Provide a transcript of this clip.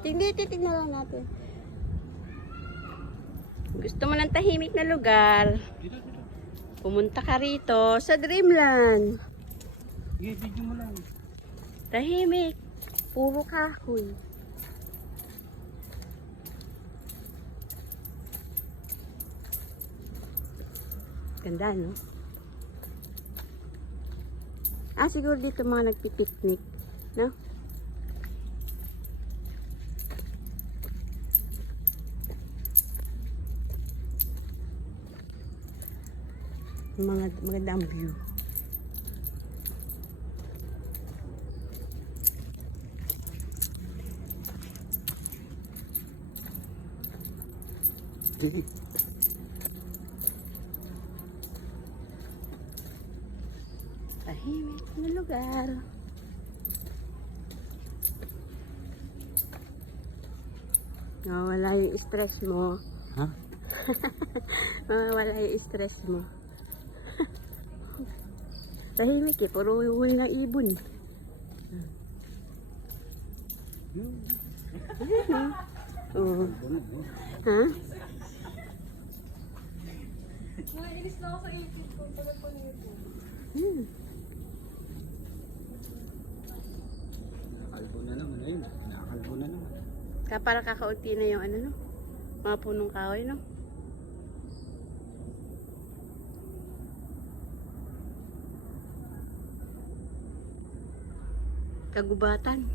Titignan lang natin. Gusto mo ng tahimik na lugar? Pumunta ka rito sa Dreamland. Sige, video mo lang. Tahimik. Puro kahoy. Ganda, no? Siguro dito mga nagpipiknik, no? Magandang view. Tahimik na lugar. Wala yung stress mo. Ha? Wala yung stress mo. Tahimik eh. Puro huli ng ibon. Oo. Ha? Naiinis na ako sa ipin ko. Tagal pa na ito. Nakakalbo na naman ayun. Nakakalbo na naman. Para kakaunti na yung ano, no? Mga punong kahoy, no? Kagubatan.